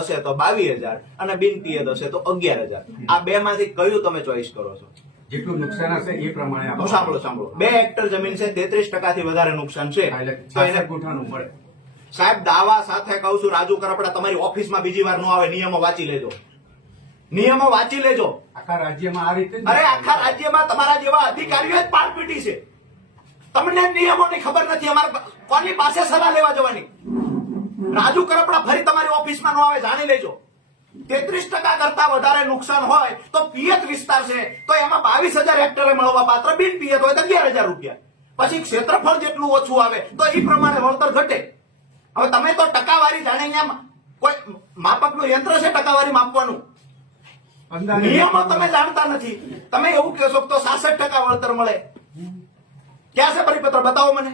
હશે તો 22,000 અને બિન પિયત હશે તો 11,000. આ બે માંથી કયું તમે ચોઈસ કરો છો? જેટલું નુકસાન હશે એ પ્રમાણે તો સાંભળો 2 હેક્ટર જમીન છે, 33% થી વધારે નુકસાન છે તો એને ગુઠાનું મળે. સાહેબ દાવા સાથે કહું છું, રાજુ કરપડા તમારી ઓફિસમાં બીજી વાર ન આવે, નિયમો વાંચી લેજો, નિયમો વાંચી લેજો. આખા રાજ્યમાં આ રીતે અરે આખા રાજ્યમાં તમારા જેવા અધિકારીઓ જ પાટપીટી છે. તમને નિયમોની ખબર નથી, અમારે કોની પાસે સલાહ લેવા જવાની? રાજુ કરપડા ફરી તમારી ઓફિસમાં ન આવે, જાણી લેજો. 33% કરતા વધારે નુકસાન હોય તો પિયત વિસ્તાર છે તો એમાં 22,000 હેક્ટરે મળવા પાત્ર, બિન પિયત હોય તો 11,000 રૂપિયા. પછી ક્ષેત્રફળ જેટલું ઓછું આવે તો એ પ્રમાણે વળતર ઘટે. હવે તમે તો ટકાવારી જાણે, અહીંયા કોઈ માપકનું યંત્ર છે ટકાવારી માપવાનું? નિયમો તમે જાણતા નથી. તમે એવું કહેશો તો 66% વળતર મળે. ક્યાં છે પરિપત્ર? બતાવો મને,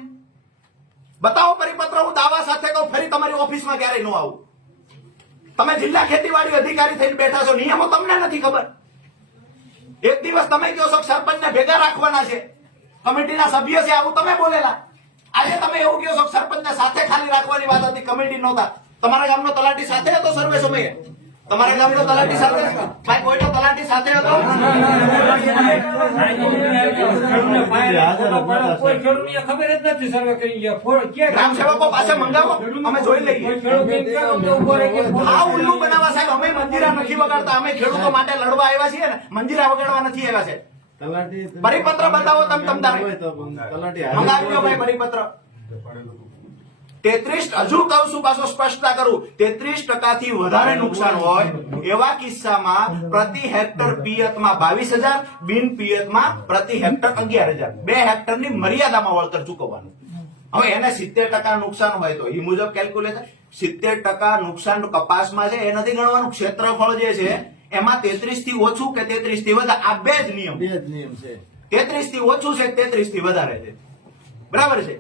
બતાવો પરિપત્ર. હું દાવા સાથે કહું ફરી તમારી ઓફિસમાં ક્યારેય ન આવું. તમે જિલ્લા ખેતીવાડી અધિકારી થઈને બેઠા છો, નિયમો તમને નથી ખબર. એક દિવસ તમે કહો છો સરપંચને ભેગા રાખવાના છે, કમિટીના સભ્ય છે, આવું તમે બોલેલા. આજે તમે એવું કહો છો સરપંચને સાથે ખાલી રાખવાની વાત હતી, કમિટી નહોતા. તમારા ગામનો તલાટી સાથે હતો સર્વે સમયે? તમારા ગામનો તલાટી સાથે? ભાઈ કોઈનો તલાટી સાથે હતો? ખબર જ નથી સર્વે કરી ગયા. ગ્રામ સેવકો પાસે મંગાવો, અમે જોઈ લઈએ. આ ઉલ્લુ બનાવવા સાહેબ, અમે મંજીરા નથી વગાડતા, અમે ખેડૂતો માટે લડવા આવ્યા છીએ ને, મંજીરા વગાડવા નથી આવ્યા છે. પરિપત્ર બતાવો તમે તમતારે. મંગાવી લો ભાઈ પરિપત્ર. 33, હજુ કહું છું, પાછો સ્પષ્ટતા કરું, 33% થી વધારે નુકસાન હોય એવા કિસ્સામાં પ્રતિ હેક્ટર પિયતમાં 22,000, બિન પિયતમાં પ્રતિ હેક્ટર 11,000. 2 હેક્ટરની મર્યાદામાં વળતર ચૂકવવાનું. હવે એને 70% નુકસાન હોય તો એ મુજબ કેલ્ક્યુલેશન. 70% નુકસાન કપાસમાં છે એ નથી ગણવાનું. ક્ષેત્રફળ જે છે એમાં 33 થી ઓછું કે 33 થી વધારે, આ બે જ નિયમ છે. 33 થી ઓછું છે, 33 થી વધારે છે, બરાબર છે.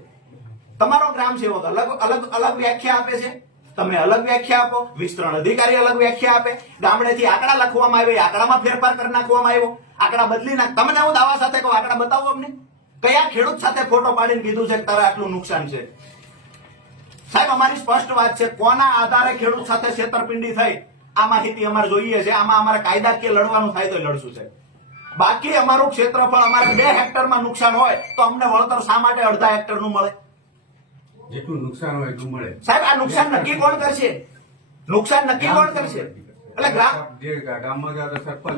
તમારો ગ્રામ સેવક અલગ વ્યાખ્યા આપે છે, તમે અલગ વ્યાખ્યા આપો, વિસ્તરણ અધિકારી અલગ વ્યાખ્યા આપે, ગામડેથી આંકડા લખવામાં આવે, આંકડામાં ફેરફાર કરી નાખવામાં આવ્યો, આંકડા બદલી નાખ. તમને હું દાવા સાથે કહું, આંકડા બતાવો અમને. કયા ખેડૂત સાથે ફોટો પાડીને કીધું છે કે તારે આટલું નુકસાન છે? સાહેબ અમારી સ્પષ્ટ વાત છે, કોના આધારે ખેડૂત સાથે છેતરપિંડી થઈ આ માહિતી અમારે જોઈએ છે. આમાં અમારે કાયદાકીય લડવાનું થાય તો લડશું છે. બાકી અમારું ક્ષેત્રફળ અમારે 2 હેક્ટરમાં નુકસાન હોય તો અમને વળતર શા માટે અડધા હેક્ટરનું મળે? જેટલું નુકસાન હોય એટલું મળે. સાહેબ આ નુકસાન નક્કી કોણ કરશે? નુકસાન નક્કી કોણ કરશે? એટલે ગામમાં સરપંચ.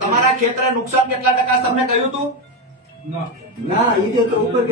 તમારા ક્ષેત્રે નુકસાન કેટલા ટકા તમને કહ્યું હતું? ના, એ તો ઉપર